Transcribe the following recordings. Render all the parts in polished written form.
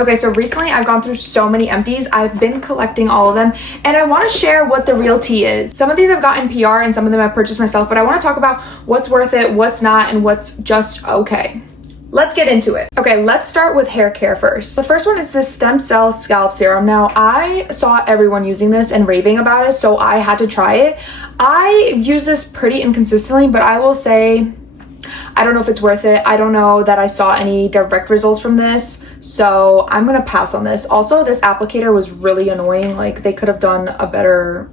Okay, so recently I've gone through so many empties. I've been collecting all of them, and I want to share what the real tea is. Some of these I've gotten PR and some of them I've purchased myself, but I want to talk about what's worth it, what's not, and what's just okay. Let's get into it. Okay, let's start with Haircare first. The first one is this stem cell scalp serum. Now, I saw everyone using this and raving about it, so I had to try it. I use this pretty inconsistently, but I will say I don't know if it's worth it. I don't know that I saw any direct results from this, so I'm gonna pass on this. Also, this applicator was really annoying. Like, they could have done a better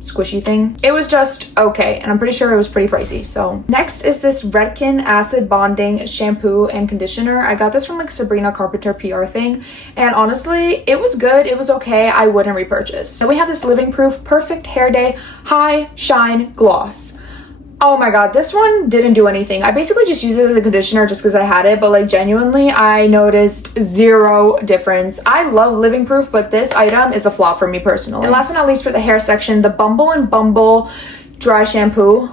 squishy thing. It was just okay, and I'm pretty sure it was pretty pricey. So next is this Redken acid bonding shampoo and conditioner. I got this from like Sabrina Carpenter PR thing, and honestly it was good. It was okay. I wouldn't repurchase. Then we have this Living Proof Perfect Hair Day High Shine Gloss. Oh my god, this one didn't do anything. I basically just used it as a conditioner just because I had it, but like genuinely I noticed zero difference. I love Living Proof, but this item is a flop for me personally. And last but not least, for the hair section, the Bumble and Bumble dry shampoo.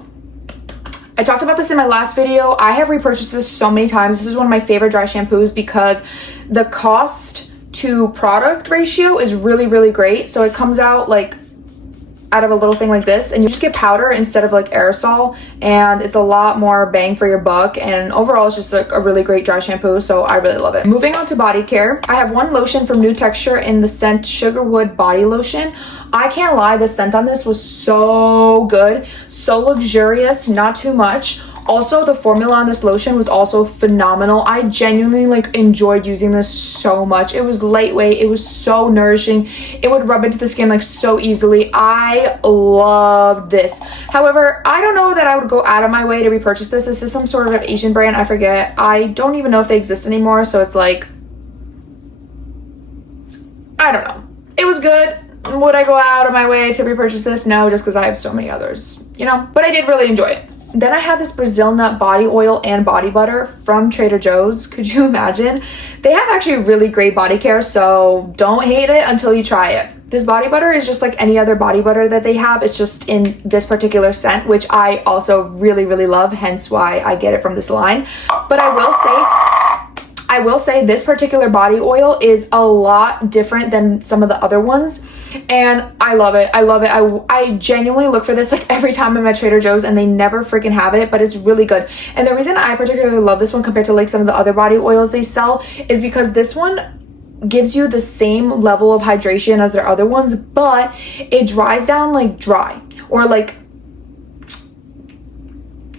I talked about this in my last video. I have repurchased this so many times. This is one of my favorite dry shampoos because the cost to product ratio is really great. So it comes out like out of a little thing like this, and you just get powder instead of like aerosol, and it's a lot more bang for your buck, and overall it's just like a really great dry shampoo, so I really love it. Moving on to body care, I have one lotion from New Texture in the scent Sugarwood Body Lotion. I can't lie, the scent on this was so good, so luxurious, not too much. Also, the formula on this lotion was also phenomenal. I genuinely like enjoyed using this so much. It was lightweight, it was so nourishing, it would rub into the skin like so easily. I loved this. However, I don't know that I would go out of my way to repurchase this. This is some sort of Asian brand, I forget. I don't even know if they exist anymore, so it's like, I don't know. It was good. Would I go out of my way to repurchase this? No, just because I have so many others, you know? But I did really enjoy it. Then I have this Brazil nut body oil and body butter from Trader Joe's. Could you imagine? They have actually really great body care, so don't hate it until you try it. This body butter is just like any other body butter that they have. It's just in this particular scent, which I also really love, hence why I get it from this line. But I will say this particular body oil is a lot different than some of the other ones, and I love it. I genuinely look for this like every time I'm at Trader Joe's, and they never freaking have it, but it's really good. And the reason I particularly love this one compared to like some of the other body oils they sell is because this one gives you the same level of hydration as their other ones, but it dries down like dry, or like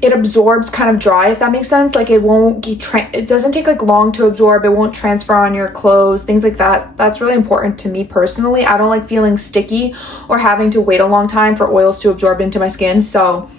it absorbs kind of dry, if that makes sense. Like it won't it doesn't take like long to absorb, it won't transfer on your clothes, things like that. That's really important to me personally. I don't like feeling sticky or having to wait a long time for oils to absorb into my skin. So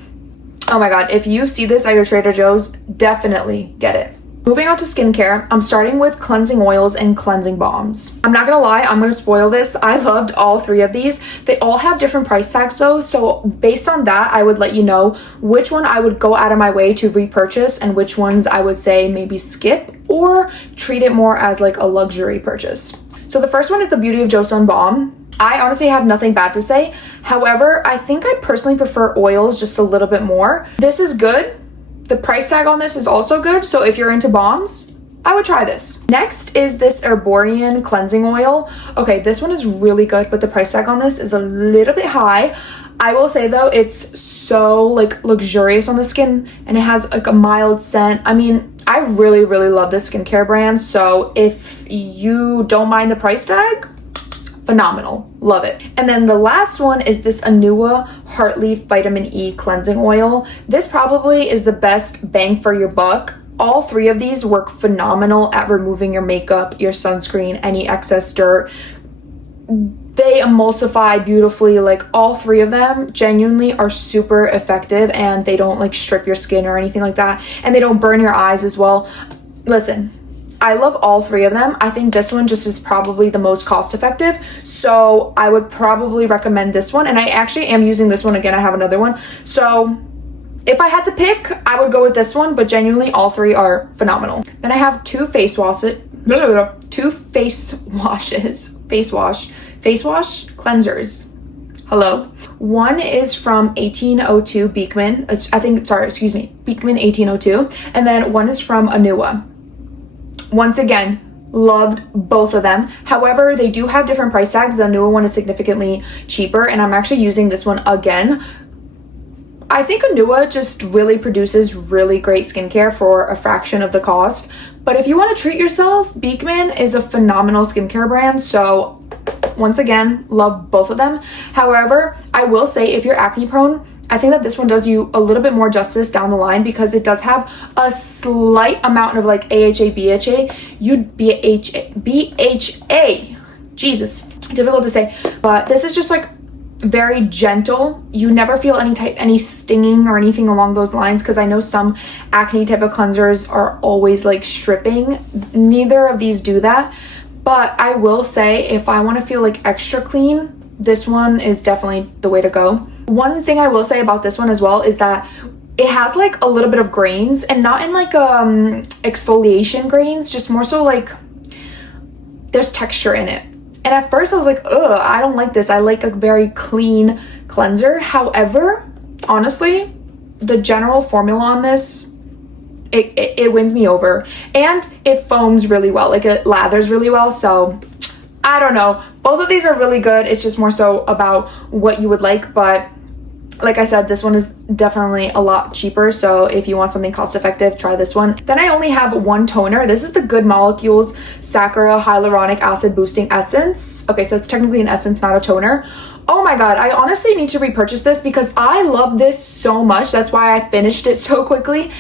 oh my god, if you see this at your Trader Joe's, definitely get it. Moving on to skincare, I'm starting with cleansing oils and cleansing balms. I'm not gonna lie, I'm gonna spoil this. I loved all three of these. They all have different price tags though, so based on that, I would let you know which one I would go out of my way to repurchase and which ones I would say maybe skip or treat it more as like a luxury purchase. So the first one is the Beauty of Joseon Balm. I honestly have nothing bad to say. However, I think I personally prefer oils just a little bit more. This is good. The price tag on this is also good, so if you're into balms, I would try this. Next is this Herborian cleansing oil. Okay, this one is really good, but the price tag on this is a little bit high. I will say though, it's so like luxurious on the skin, and it has like a mild scent. I mean, I really love this skincare brand, so if you don't mind the price tag, phenomenal, love it. And then the last one is this Anua Heartleaf Vitamin E Cleansing Oil. This probably is the best bang for your buck. All three of these work phenomenal at removing your makeup, your sunscreen, any excess dirt. They emulsify beautifully. Like all three of them genuinely are super effective, and they don't like strip your skin or anything like that, and they don't burn your eyes as well. Listen, I love all three of them. I think this one just is probably the most cost effective, so I would probably recommend this one, and I actually am using this one again. I have another one, so if I had to pick, I would go with this one, but genuinely all three are phenomenal. Then I have two face wash cleansers. Hello. One is from 1802 Beekman, Beekman 1802, and then one is from Anua. Once again, Loved both of them. However, they do have different price tags. The newer one is significantly cheaper, and I'm actually using this one again. I think Anua just really produces really great skincare for a fraction of the cost. But if you want to treat yourself, Beekman is a phenomenal skincare brand. So once again, love both of them. However, I will say if you're acne prone, I think that this one does you a little bit more justice down the line because it does have a slight amount of like AHA, BHA. Jesus, difficult to say. But this is just like very gentle. You never feel any stinging or anything along those lines, because I know some acne type of cleansers are always like stripping. Neither of these do that. But I will say if I want to feel like extra clean, this one is definitely the way to go. One thing I will say about this one as well is that it has like a little bit of grains, and not in like exfoliation grains, just more so like there's texture in it. And at first I was like, ugh, I don't like this. I like a very clean cleanser. However, honestly, the general formula on this, it wins me over. And it foams really well. Like it lathers really well. So I don't know. Both of these are really good. It's just more so about what you would like. But like I said, this one is definitely a lot cheaper. So if you want something cost effective, try this one. Then I only have one toner. This is the Good Molecules Sakura Hyaluronic Acid Boosting Essence. Okay, so it's technically an essence, not a toner. Oh my God, I honestly need to repurchase this because I love this so much. That's why I finished it so quickly.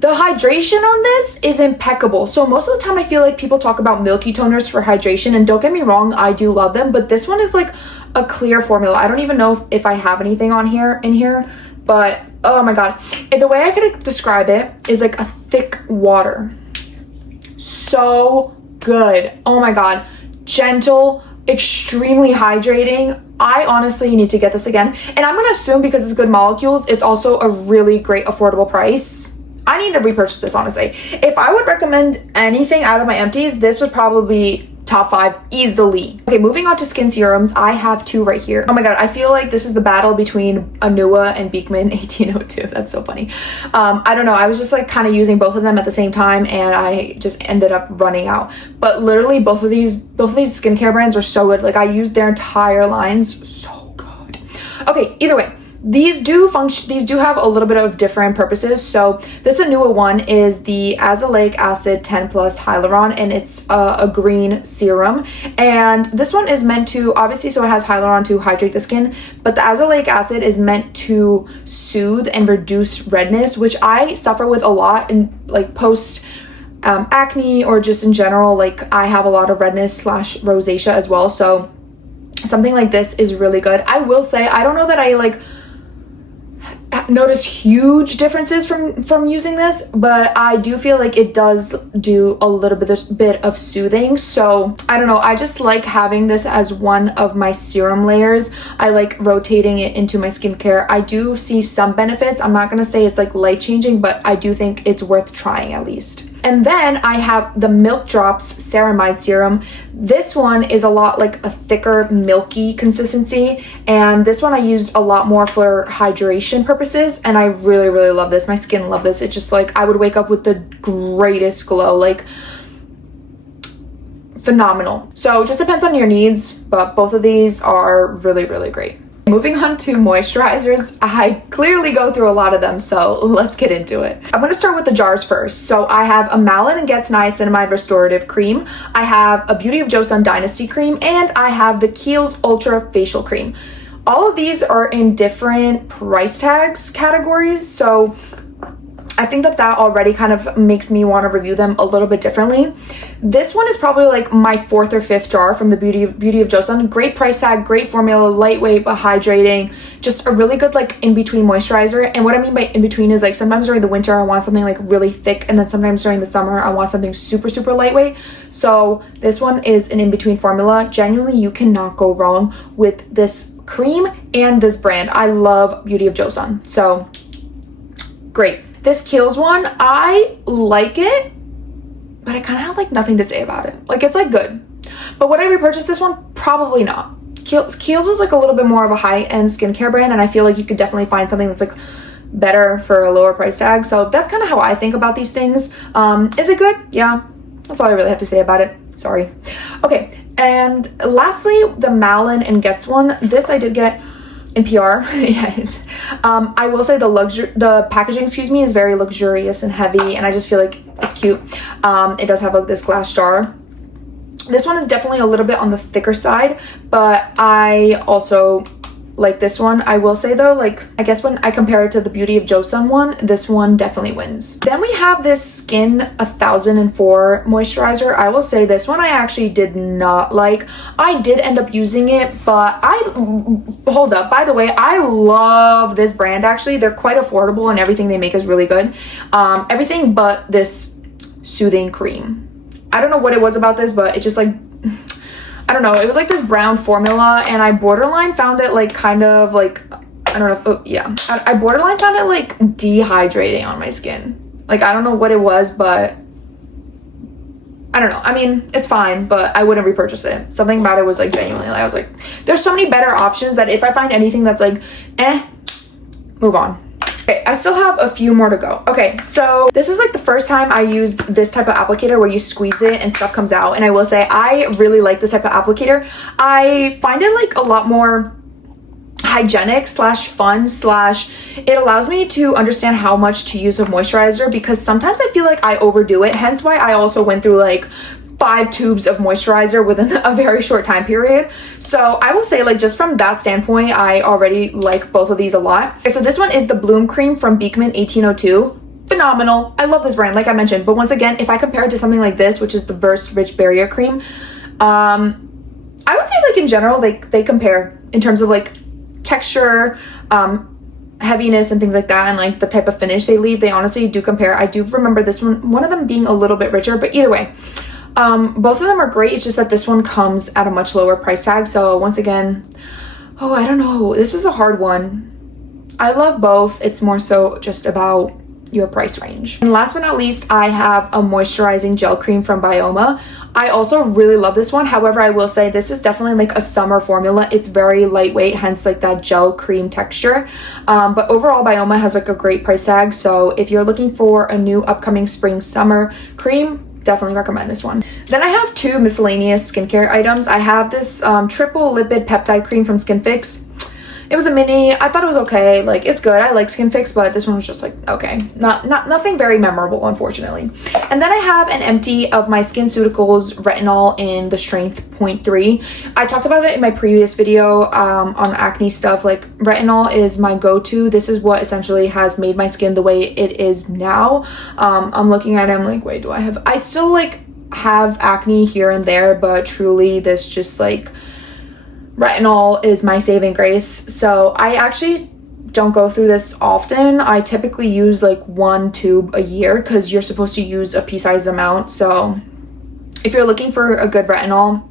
The hydration on this is impeccable. So most of the time I feel like people talk about milky toners for hydration, and don't get me wrong, I do love them, but this one is like a clear formula. I don't even know if I have anything on here but oh my God. The way I could describe it is like a thick water. So good. Oh my God. Gentle, extremely hydrating. I honestly need to get this again. And I'm going to assume because it's Good Molecules, it's also a really great affordable price. I need to repurchase this, honestly. If I would recommend anything out of my empties, this would probably be top 5 easily. Okay, moving on to skin serums. I have 2 right here. Oh my God, I feel like this is the battle between Anua and Beekman 1802. That's so funny. I don't know. I was just like kind of using both of them at the same time, and I just ended up running out. But literally both of these skincare brands are so good. Like I used their entire lines. So good. Okay, either way. These do have a little bit of different purposes. So this Anua one is the azelaic acid 10 plus hyaluron, and it's a green serum. And this one is meant to, obviously, so it has hyaluron to hydrate the skin, but the azelaic acid is meant to soothe and reduce redness, which I suffer with a lot in like post acne, or just in general. Like I have a lot of redness / rosacea as well. So something like this is really good. I will say, I don't know that I like notice huge differences from using this, but I do feel like it does do a little bit of soothing. So I don't know, I just like having this as one of my serum layers. I like rotating it into my skincare. I do see some benefits. I'm not gonna say it's like life-changing, but I do think it's worth trying at least. And then I have the Milk Drops Ceramide Serum. This one is a lot like a thicker, milky consistency. And this one I used a lot more for hydration purposes. And I really, really love this. My skin loved this. It's just like, I would wake up with the greatest glow. Like, phenomenal. So it just depends on your needs, but both of these are really, really great. Moving on to moisturizers, I clearly go through a lot of them, so let's get into it. I'm going to start with the jars first. So I have a Malin & Getz Niacinamide Restorative Cream, I have a Beauty of Joseon Dynasty Cream, and I have the Kiehl's Ultra Facial Cream. All of these are in different price tags categories, so I think that already kind of makes me want to review them a little bit differently. This one is probably like my 4th or 5th jar from the Beauty of Joseon. Great price tag, great formula, lightweight but hydrating. Just a really good like in-between moisturizer. And what I mean by in-between is like sometimes during the winter I want something like really thick, and then sometimes during the summer I want something super, super lightweight. So this one is an in-between formula. Genuinely, you cannot go wrong with this cream and this brand. I love Beauty of Joseon. So great. This Kiehl's one, I like it, but I kind of have like nothing to say about it. Like it's like good, but would I repurchase this one? Probably not. Kiehl's is like a little bit more of a high-end skincare brand, and I feel like you could definitely find something that's like better for a lower price tag. So that's kind of how I think about these things. Is it good? Yeah, that's all I really have to say about it. sorry. Okay, and lastly, the Malin and Getz one. This I did get in PR. I will say the packaging, is very luxurious and heavy, and I just feel like it's cute. It does have like this glass jar. This one is definitely a little bit on the thicker side, but I also like this one. I will say though, like, I guess when I compare it to the Beauty of Joseon one, this one definitely wins. Then we have this Skin 1004 moisturizer. I will say this one I actually did not like. I did end up using it, but hold up, by the way, I love this brand actually. They're quite affordable and everything they make is really good. Everything but this soothing cream. I don't know what it was about this, but it just like, I don't know, it was like this brown formula, and I borderline found it like kind of like, I don't know if, oh yeah, I borderline found it like dehydrating on my skin. Like, I don't know what it was, but I don't know. I mean, it's fine, but I wouldn't repurchase it. Something about it was like genuinely, like, I was like, there's so many better options that if I find anything that's like, move on. Okay, I still have a few more to go. Okay, so this is like the first time I used this type of applicator where you squeeze it and stuff comes out. And I will say I really like this type of applicator. I find it like a lot more hygienic slash fun slash it allows me to understand how much to use of moisturizer, because sometimes I feel like I overdo it. Hence why I also went through like 5 tubes of moisturizer within a very short time period. So I will say, like, just from that standpoint, I already like both of these a lot. Okay, so this one is the Bloom Cream from Beekman 1802. Phenomenal. I love this brand, like I mentioned. But once again, if I compare it to something like this, which is the Verse Rich Barrier Cream, I would say, like, in general, like, they compare in terms of like texture, heaviness and things like that, and like the type of finish they leave. They honestly do compare. I do remember this one of them being a little bit richer, but either way, both of them are great. It's just that this one comes at a much lower price tag. So once again, I don't know. This is a hard one. I love both. It's more so just about your price range. And last but not least, I have a moisturizing gel cream from Bioma. I also really love this one. However, I will say this is definitely like a summer formula. It's very lightweight, hence like that gel cream texture. But overall, Bioma has like a great price tag. So if you're looking for a new upcoming spring summer cream, definitely recommend this one. Then I have 2 miscellaneous skincare items. I have this triple lipid peptide cream from Skinfix. It was a mini. I thought it was okay. Like, it's good. I like Skinfix, but this one was just like, okay. Nothing very memorable, unfortunately. And then I have an empty of my SkinCeuticals retinol in the strength 0.3. I talked about it in my previous video on acne stuff. Like, retinol is my go-to. This is what essentially has made my skin the way it is now. I'm looking at it, I'm like, wait, I still like have acne here and there, but truly this just like, retinol is my saving grace. So I actually don't go through this often. I typically use like 1 tube a year because you're supposed to use a pea-sized amount. So if you're looking for a good retinol,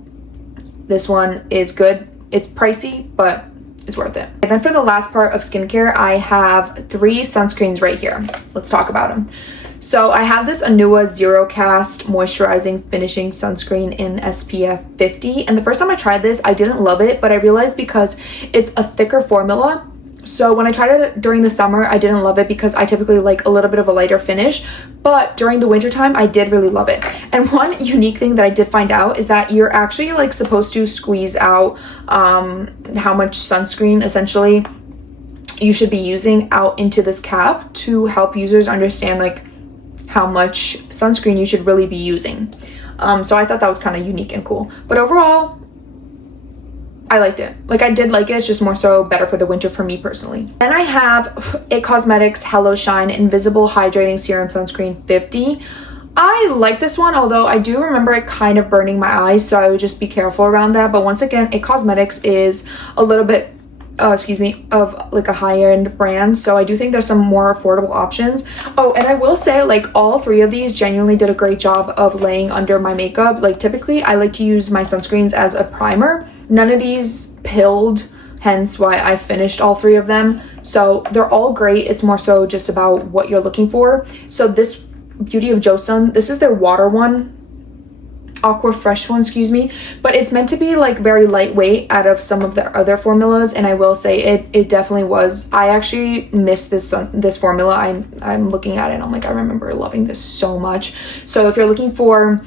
this one is good. It's pricey, but it's worth it. And then for the last part of skincare, I have 3 sunscreens right here. Let's talk about them. So I have this Anua Zero Cast Moisturizing Finishing Sunscreen in SPF 50. And the first time I tried this, I didn't love it, but I realized because it's a thicker formula. So when I tried it during the summer, I didn't love it because I typically like a little bit of a lighter finish. But during the winter time, I did really love it. And one unique thing that I did find out is that you're actually like supposed to squeeze out how much sunscreen essentially you should be using out into this cap to help users understand like how much sunscreen you should really be using. So I thought that was kind of unique and cool. But overall, I liked it. Like, I did like it. It's just more so better for the winter for me personally. Then I have It Cosmetics Hello Shine Invisible Hydrating Serum Sunscreen 50. I like this one, although I do remember it kind of burning my eyes, so I would just be careful around that. But once again, It Cosmetics is a little bit of like a high-end brand, so I do think there's some more affordable options. Oh, and I will say, like, all 3 of these genuinely did a great job of laying under my makeup. Like, typically I like to use my sunscreens as a primer. None of these pilled, hence why I finished all 3 of them. So they're all great. It's more so just about what you're looking for. So this Beauty of Joseon, this is their water one, Aqua Fresh one, but it's meant to be like very lightweight out of some of the other formulas, and I will say it definitely was. I actually missed this formula. I'm looking at it and I'm like, I remember loving this so much. So if you're looking for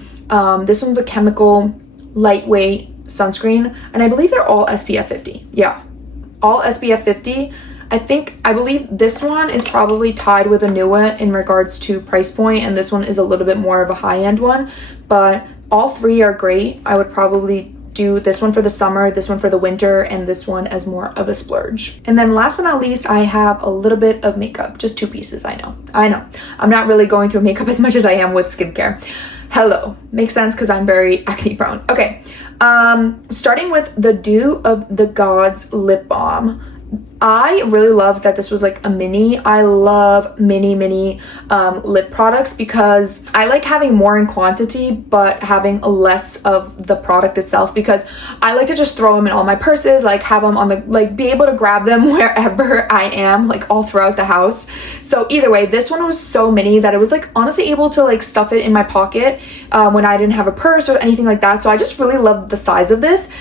This one's a chemical lightweight sunscreen, and I believe they're all SPF 50. Yeah, all SPF 50. I believe this one is probably tied with a Anua in regards to price point, and this one is a little bit more of a high-end one, but all three are great. I would probably do this one for the summer, this one for the winter, and this one as more of a splurge. And then last but not least, I have a little bit of makeup, just 2 pieces. I know. I'm not really going through makeup as much as I am with skincare. Hello, makes sense because I'm very acne prone. Okay, starting with the Dew of the Gods lip balm. I really love that this was like a mini. I love mini lip products because I like having more in quantity but having less of the product itself, because I like to just throw them in all my purses, like have them on the, like be able to grab them wherever I am, like all throughout the house. So either way, this one was so mini that I was like honestly able to like stuff it in my pocket when I didn't have a purse or anything like that. So I just really loved the size of this.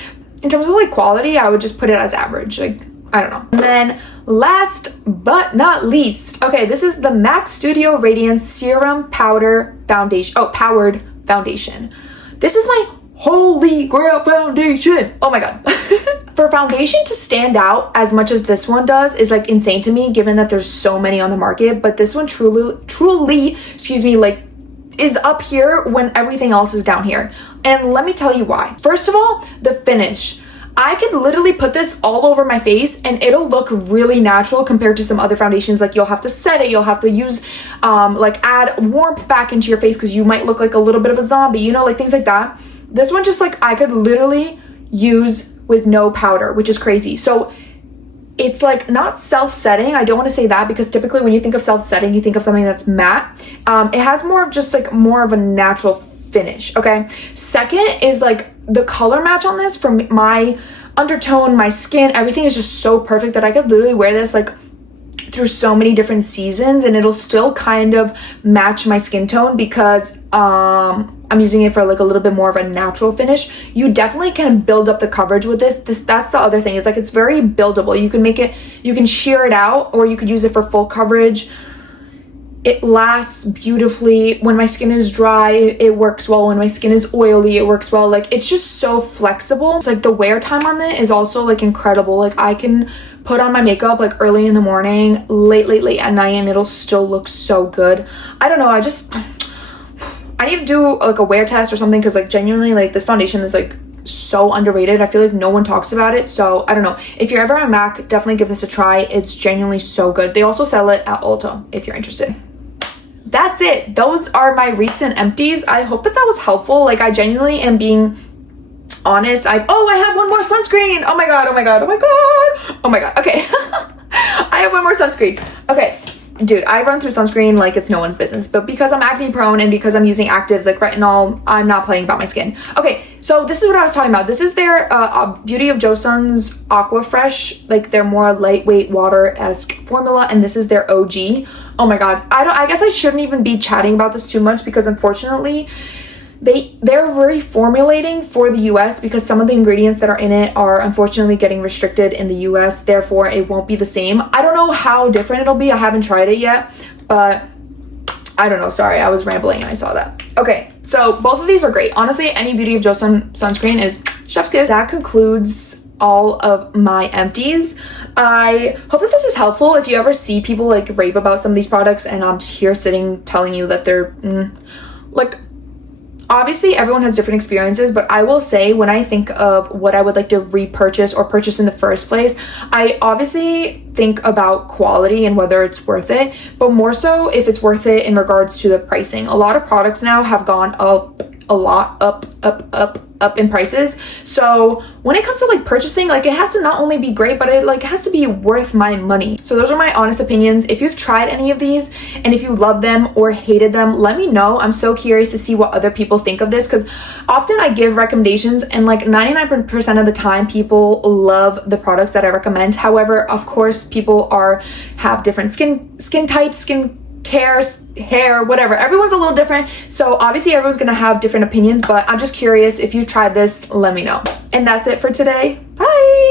In terms of like quality, I would just put it as average, like I don't know. And then last but not least, okay, this is the MAC Studio Radiance Serum Powder Foundation. Oh, Powered Foundation. This is my holy grail foundation. Oh my god. For foundation to stand out as much as this one does is like insane to me, given that there's so many on the market, but this one truly, excuse me, like is up here when everything else is down here. And let me tell you why. First of all, the finish. I could literally put this all over my face and it'll look really natural compared to some other foundations. Like you'll have to set it, you'll have to use like add warmth back into your face because you might look like a little bit of a zombie, you know, like things like that. This one just like I could literally use with no powder, which is crazy. So it's like not self-setting. I don't want to say that because typically when you think of self-setting, you think of something that's matte. It has more of just like more of a natural finish. Okay, second is like the color match on this from my undertone, my skin, everything is just so perfect that I could literally wear this like through so many different seasons and it'll still kind of match my skin tone because I'm using it for like a little bit more of a natural finish. You definitely can build up the coverage with this. That's the other thing. It's like it's very buildable. You can make it, you can sheer it out or you could use it for full coverage. It lasts beautifully. When my skin is dry, it works well. When my skin is oily, it works well. Like it's just so flexible. It's like the wear time on it is also like incredible. Like I can put on my makeup like early in the morning, late at night, and it'll still look so good. I don't know, I need to do like a wear test or something because like genuinely like this foundation is like so underrated. I feel like no one talks about it. So I don't know. If you're ever at MAC, definitely give this a try. It's genuinely so good. They also sell it at Ulta if you're interested. That's it. Those are my recent empties. I hope that was helpful. Like I genuinely am being honest. I have one more sunscreen. Oh my god. Okay. I have one more sunscreen. Okay. Dude, I run through sunscreen like it's no one's business, but because I'm acne prone and because I'm using actives like retinol, I'm not playing about my skin. Okay, so this is what I was talking about. This is their Beauty of Joseon's Aqua Fresh, like their more lightweight water-esque formula, and this is their OG. Oh my god, I guess I shouldn't even be chatting about this too much because unfortunately they're reformulating for the US because some of the ingredients that are in it are unfortunately getting restricted in the US, therefore it won't be the same. I don't know how different it'll be. I haven't tried it yet, but I don't know. Sorry, I was rambling and I saw that. Okay, so both of these are great. Honestly, any Beauty of Joseon sunscreen is chef's kiss. That concludes all of my empties. I hope that this is helpful. If you ever see people like rave about some of these products and I'm here sitting telling you that they're like, obviously everyone has different experiences, but I will say when I think of what I would like to repurchase or purchase in the first place, I obviously think about quality and whether it's worth it, but more so if it's worth it in regards to the pricing. A lot of products now have gone up a lot, up in prices. So when it comes to like purchasing, like it has to not only be great, but it like has to be worth my money. So those are my honest opinions. If you've tried any of these and if you love them or hated them, let me know. I'm so curious to see what other people think of this because often I give recommendations and like 99% of the time people love the products that I recommend. However, of course, people have different skin types, skin cares, hair, whatever. Everyone's a little different. So obviously everyone's gonna have different opinions, but I'm just curious if you tried this, let me know. And that's it for today. Bye.